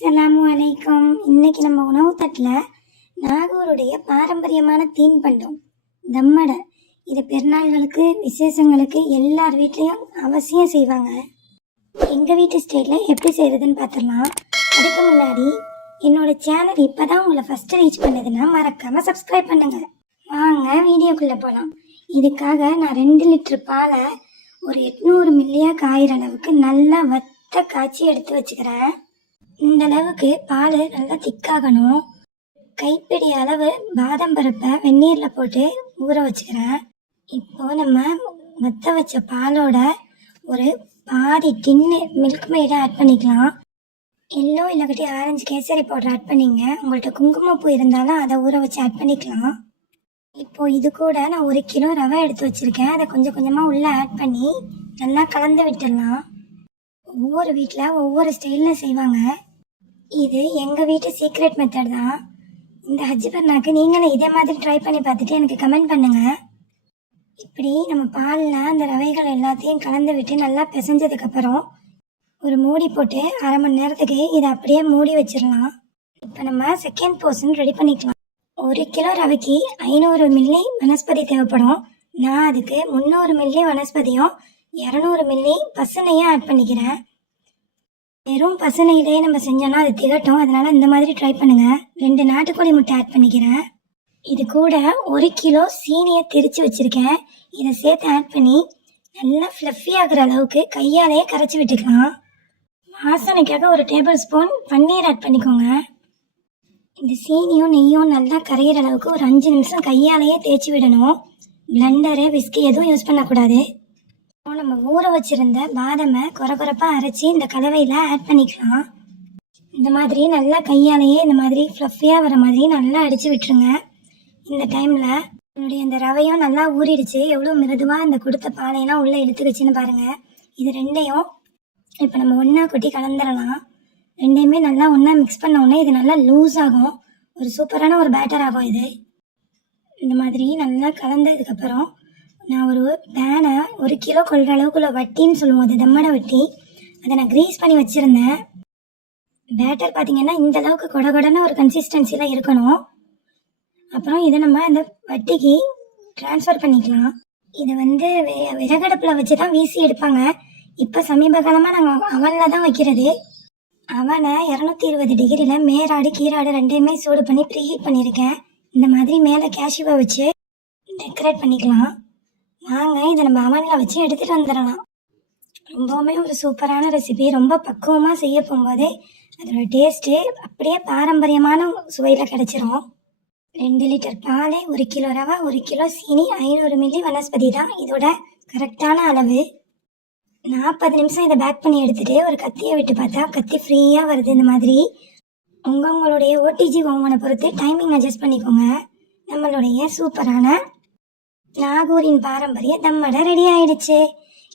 அஸ்ஸலாமு அலைக்கும். இன்னைக்கு நம்ம உணவு தட்டில் நாகூருடைய பாரம்பரியமான தீன்பண்டம் தம்மடை. இது பெருநாள்களுக்கு விசேஷங்களுக்கு எல்லார் வீட்லேயும் அவசியம் செய்வாங்க. எங்கள் வீட்டு ஸ்டைலில் எப்படி செய்கிறதுன்னு பார்த்துடலாம். அதுக்கு முன்னாடி என்னோட சேனல் இப்போ தான் உங்களை ஃபஸ்ட்டு ரீச் பண்ணதுன்னா மறக்காமல் சப்ஸ்கிரைப் பண்ணுங்கள். வாங்க வீடியோக்குள்ளே போகலாம். இதுக்காக நான் 2 லிட்டர் பாலை ஒரு 800 மில்லியா காயிற அளவுக்கு நல்லா வத்த காய்ச்சி எடுத்து வச்சுக்கிறேன். இந்த அளவுக்கு பால் நல்லா திக்காகணும். கைப்பிடி அளவு பாதாம் பருப்பை வெந்நீரில் போட்டு ஊற வச்சுக்கிறேன். இப்போது நம்ம வத்த வச்ச பாலோட ஒரு பாதி டின்னு மில்க் மெய்டை ஆட் பண்ணிக்கலாம். எல்லோ இல்லைக்கட்டி ஆரஞ்சு கேசரி பவுடர் ஆட் பண்ணிங்க. உங்கள்கிட்ட குங்குமப்பூ இருந்தாலும் அதை ஊற வச்சு ஆட் பண்ணிக்கலாம். இப்போது இது கூட நான் 1 கிலோ ரவை எடுத்து வச்சுருக்கேன். அதை கொஞ்சம் கொஞ்சமாக உள்ளே ஆட் பண்ணி நல்லா கலந்து விட்டுடலாம். ஒவ்வொரு வீட்டில் ஒவ்வொரு ஸ்டைலில் செய்வாங்க. இது எங்கள் வீட்டு சீக்ரெட் மெத்தட் தான். இந்த ஹஜ்ஜி பெருநாளுக்கு நீங்களும் இதே மாதிரி ட்ரை பண்ணி பார்த்துட்டு எனக்கு கமெண்ட் பண்ணுங்கள். இப்படி நம்ம பாலில் அந்த ரவைகள் எல்லாத்தையும் கலந்து விட்டு நல்லா பிசைஞ்சதுக்கப்புறம் ஒரு மூடி போட்டு 1/2 மணி நேரத்துக்கு இதை அப்படியே மூடி வச்சிடலாம். இப்போ நம்ம செகண்ட் போர்ஷன் ரெடி பண்ணிக்கலாம். 1 கிலோ ரவைக்கு 500 மில்லி வனஸ்பதி தேவைப்படும். நான் அதுக்கு 300 மில்லி வனஸ்பதியும் 200 மில்லி பசுனையும் ஆட் பண்ணிக்கிறேன். வெறும் பசுனையிலேயே நம்ம செஞ்சோன்னா அது திகட்டும். அதனால் இந்த மாதிரி ட்ரை பண்ணுங்கள். 2 நாட்டுக்கோழி முட்டை ஆட் பண்ணிக்கிறேன். இது கூட 1 கிலோ சீனியை திரித்து வச்சுருக்கேன். இதை சேர்த்து ஆட் பண்ணி நல்லா ஃப்ளஃபி ஆகிற அளவுக்கு கையாலேயே கரைச்சி விட்டுக்கலாம். வாசனைக்காக 1 டேபிள் ஸ்பூன் பன்னீர் ஆட் பண்ணிக்கோங்க. இந்த சீனியும் நெய்யும் நல்லா கரையிற அளவுக்கு ஒரு 5 நிமிஷம் கையாலேயே தேய்ச்சி விடணும். பிளண்டரு விஸ்கி எதுவும் யூஸ் பண்ணக்கூடாது. நம்ம ஊற வச்சிருந்த பாதாமை கொரகொரப்பாக அரைச்சி இந்த கலவையில் ஆட் பண்ணிக்கலாம். இந்த மாதிரி நல்லா கையாலேயே இந்த மாதிரி ஃப்ளஃபியாக வர மாதிரி நல்லா அடித்து விட்டுருங்க. இந்த டைமில் என்னுடைய இந்த ரவையும் நல்லா ஊறிடுச்சு. எவ்வளோ மிருதுவாக இந்த கொடுத்த பாலையெல்லாம் உள்ளே இழுத்துக்குச்சின்னு பாருங்கள். இது ரெண்டையும் இப்போ நம்ம ஒன்றா கொட்டி கலந்துடலாம். ரெண்டையுமே நல்லா ஒன்றா மிக்ஸ் பண்ண உடனே இது நல்லா லூஸ் ஆகும். ஒரு சூப்பரான ஒரு பேட்டர் ஆகும். இது இந்த மாதிரி நல்லா கலந்ததுக்கப்புறம் நான் ஒரு பேனை 1 கிலோ கொள்கிற அளவுக்குள்ள வட்டின்னு சொல்லுவோம், அது தம்மடை வட்டி. அதை நான் க்ரீஸ் பண்ணி வச்சுருந்தேன். பேட்டர் பார்த்திங்கன்னா இந்த அளவுக்கு கொடகொடன்னு ஒரு கன்சிஸ்டன்சியில் இருக்கணும். அப்புறம் இதை நம்ம இந்த வட்டிக்கு ட்ரான்ஸ்ஃபர் பண்ணிக்கலாம். இதை வந்து விறகடுப்பில் வச்சு தான் வீசி எடுப்பாங்க. இப்போ சமீப காலமாக நாங்கள் அவனில் தான் வைக்கிறது. அவனை 220 டிகிரியில் மேராடு கீராடு ரெண்டையுமே சூடு பண்ணி ப்ரீஹீட் பண்ணியிருக்கேன். இந்த மாதிரி மேலே கேஷ்யூவை வச்சு டெக்கரேட் பண்ணிக்கலாம். வாங்க இதை நம்ம அவனில் வச்சு எடுத்துகிட்டு வந்துடலாம். ரொம்பவுமே ஒரு சூப்பரான ரெசிபி. ரொம்ப பக்குவமாக செய்ய போகும்போதே அதோட டேஸ்ட்டு அப்படியே பாரம்பரியமான சுவையில் கிடச்சிரும். 2 லிட்டர் பால், 1 கிலோ ரவை, 1 கிலோ சீனி, 500 மில்லி வனஸ்பதி தான் இதோட கரெக்டான அளவு. 40 நிமிஷம் இதை பேக் பண்ணி எடுத்துகிட்டு ஒரு கத்தியை விட்டு பார்த்தா கத்தி ஃப்ரீயாக வருது. இந்த மாதிரி உங்களுடைய ஓடிஜி ஓவனை பொறுத்து டைமிங் அட்ஜஸ்ட் பண்ணிக்கோங்க. நம்மளுடைய சூப்பரான நாகூரின் பாரம்பரிய தம்மடை ரெடி ஆயிடுச்சு.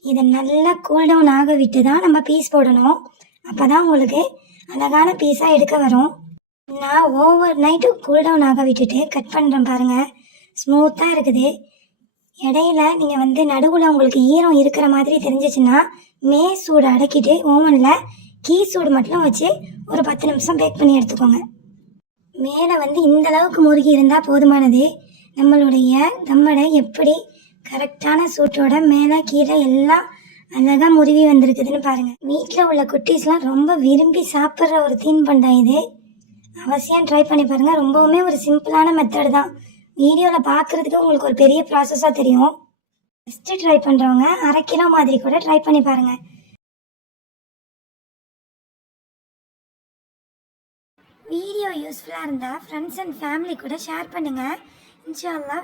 இதை நல்லா கூல்டவுன் ஆக விட்டு தான் நம்ம பீஸ் போடணும். அப்போ தான் உங்களுக்கு அழகான பீஸாக எடுக்க வரும். நான் ஓவர் நைட்டு கூல்டவுன் ஆக விட்டுட்டு கட் பண்ணுறேன் பாருங்கள். ஸ்மூத்தாக இருக்குது. இடையில நீங்கள் வந்து நடுவில் உங்களுக்கு ஈரம் இருக்கிற மாதிரி தெரிஞ்சிச்சுன்னா சூடு அடக்கிட்டு ஓவனில் கீ சூடு மட்டும் வச்சு ஒரு 10 நிமிஷம் பேக் பண்ணி எடுத்துக்கோங்க. மேலே வந்து இந்த அளவுக்கு முருகி இருந்தால் போதுமானது. நம்மளுடைய தம்மடை எப்படி கரெக்டான சூட்டோட மேலே கீழே எல்லாம் அழகாக முருவி வந்திருக்குதுன்னு பாருங்கள். வீட்டில் உள்ள குட்டீஸ்லாம் ரொம்ப விரும்பி சாப்பிட்ற ஒரு தீன்பண்டம் இது. அவசியம் ட்ரை பண்ணி பாருங்கள். ரொம்பவுமே ஒரு சிம்பிளான மெத்தட் தான். வீடியோவில் பார்க்குறதுக்கு உங்களுக்கு ஒரு பெரிய ப்ராசஸாக தெரியும். ஃபஸ்ட்டு ட்ரை பண்ணுறவங்க 1/2 கிலோ மாதிரி கூட ட்ரை பண்ணி பாருங்கள். வீடியோ யூஸ்ஃபுல்லாக இருந்தால் ஃப்ரெண்ட்ஸ் அண்ட் ஃபேமிலி கூட ஷேர் பண்ணுங்கள். இன்ஷா அல்லாஹ்.